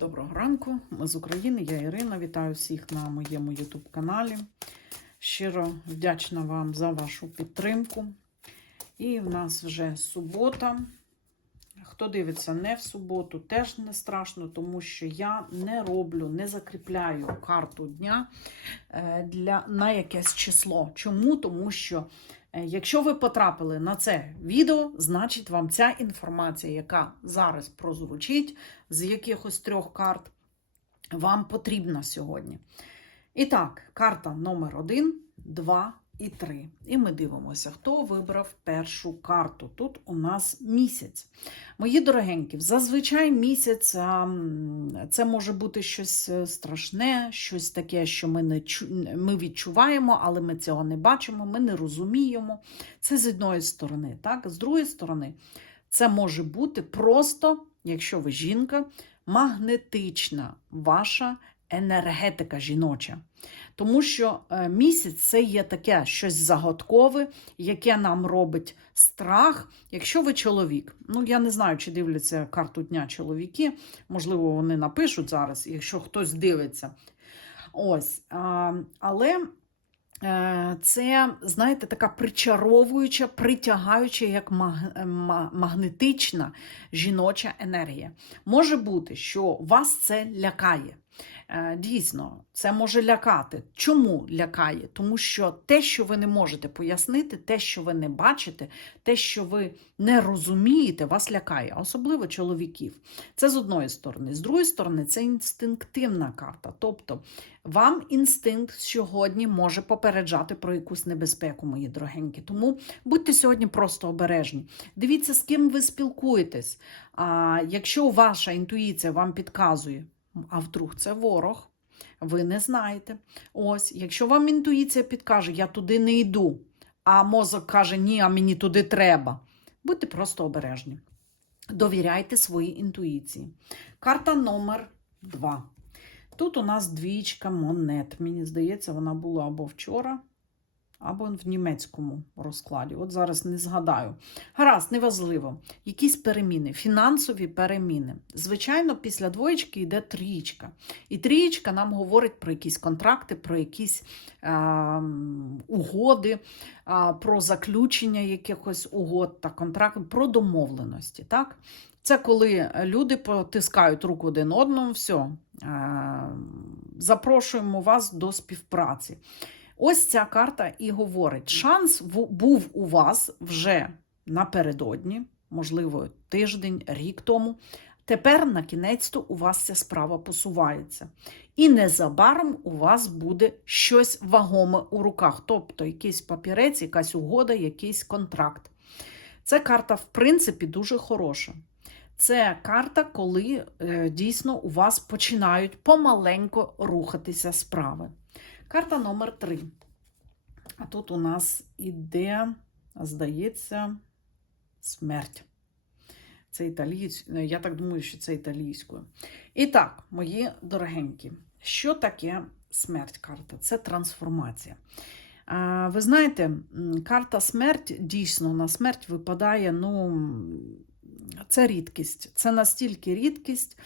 Доброго ранку, ми з України, я Ірина. Вітаю всіх на моєму YouTube каналі. Щиро вдячна вам за вашу підтримку. І в нас вже субота. Хто дивиться не в суботу, теж не страшно, тому що я не роблю, не закріпляю карту дня е, для, на якесь число. Чому? Тому що е, якщо ви потрапили на це відео, значить вам ця інформація, яка зараз прозвучить з якихось трьох карт, вам потрібна сьогодні. І так, карта номер 1, 2 і 3. І ми дивимося, хто вибрав першу карту. Тут у нас місяць. Мої дорогенькі, зазвичай місяць це може бути щось е, страшне, щось таке, що ми, не ми відчуваємо, але ми цього не бачимо, ми не розуміємо. Це з одної сторони. Так? З другої сторони, це може бути просто, якщо ви жінка, магнетична ваша енергетика жіноча. Тому що е, місяць це є таке щось загадкове, яке нам робить страх. Якщо ви чоловік, ну я не знаю, чи дивляться карту дня чоловіки, можливо, вони напишуть зараз, якщо хтось дивиться. Ось, але е, це, знаєте, така причаровуюча, притягаюча, як магнетична жіноча енергія. Може бути, що вас це лякає. Е, Дійсно, це може лякати. Чому лякає? Тому що те, що ви не можете пояснити, те, що ви не бачите, те, що ви не розумієте, вас лякає, особливо чоловіків. Це з одної сторони. З другої сторони, це інстинктивна карта. Тобто вам інстинкт сьогодні може попереджати про якусь небезпеку, мої дорогенькі. Тому будьте сьогодні просто обережні. Дивіться, з ким ви спілкуєтесь. А якщо ваша інтуїція вам підказує, а вдруг це ворог, ви не знаєте. Ось, якщо вам інтуїція підкаже, я туди не йду, а мозок каже, ні, а мені туди треба. Будьте просто обережні. Довіряйте своїй інтуїції. Карта номер 2. Тут у нас двічка монет. Мені здається, вона була або вчора, або в німецькому розкладі. От зараз не згадаю. Гаразд, неважливо. Якісь переміни, фінансові переміни. Звичайно, після двоєчки йде трієчка. І трієчка нам говорить про якісь контракти, про якісь е, угоди, е, про заключення якихось угод та контрактів, про домовленості. Так? Це коли люди потискають руку один одному, все, е, запрошуємо вас до співпраці. Ось ця карта і говорить: шанс був у вас вже напередодні, можливо, тиждень, рік тому. Тепер на кінець у вас ця справа посувається. І незабаром у вас буде щось вагоме у руках, тобто якийсь папірець, якась угода, якийсь контракт. Це карта, в принципі, дуже хороша. Це карта, коли е, дійсно у вас починають помаленько рухатися справи. Карта номер 3. А тут у нас іде, здається, смерть. Це італійсь... Я так думаю, що це італійською. І так, мої дорогенькі, що таке смерть карта? Це трансформація. Ви знаєте, карта смерть дійсно на смерть випадає, ну, це рідкість. Це настільки рідкість,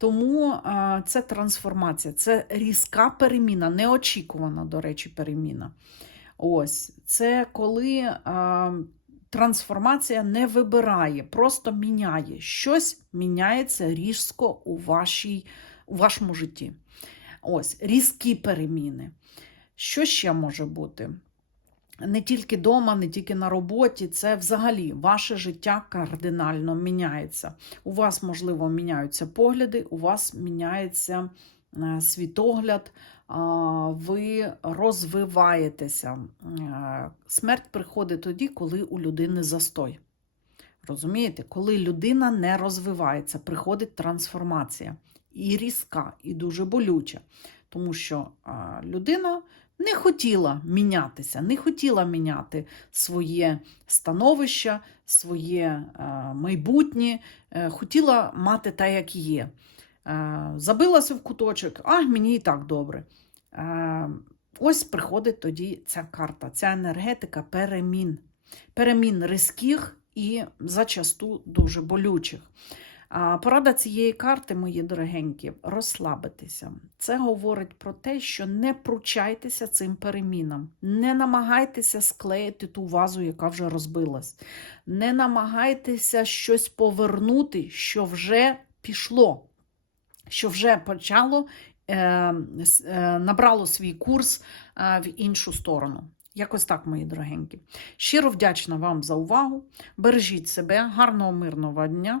тому а, це трансформація, це різка переміна, неочікувана, до речі, переміна. Ось, це коли а, трансформація не вибирає, просто міняє. Щось міняється різко у, вашій, у вашому житті. Ось, різкі переміни. Що ще може бути? Не тільки вдома, не тільки на роботі, це взагалі ваше життя кардинально міняється. У вас, можливо, міняються погляди, у вас міняється е, світогляд, ви розвиваєтеся. Е, Смерть приходить тоді, коли у людини застой. Розумієте, коли людина не розвивається, приходить трансформація. І різка, і дуже болюча. Тому що людина не хотіла мінятися, не хотіла міняти своє становище, своє е, майбутнє, е, хотіла мати те, як є. Е, Забилася в куточок, а мені і так добре. Ось приходить тоді ця карта, ця енергетика перемін. Перемін різких і зачасту дуже болючих. Порада цієї карти, мої дорогенькі, розслабитися. Це говорить про те, що не пручайтеся цим перемінам, не намагайтеся склеїти ту вазу, яка вже розбилась. Не намагайтеся щось повернути, що вже пішло, що вже почало, е, е, набрало свій курс е, в іншу сторону. Якось так, мої дорогенькі. Щиро вдячна вам за увагу. Бережіть себе, гарного мирного дня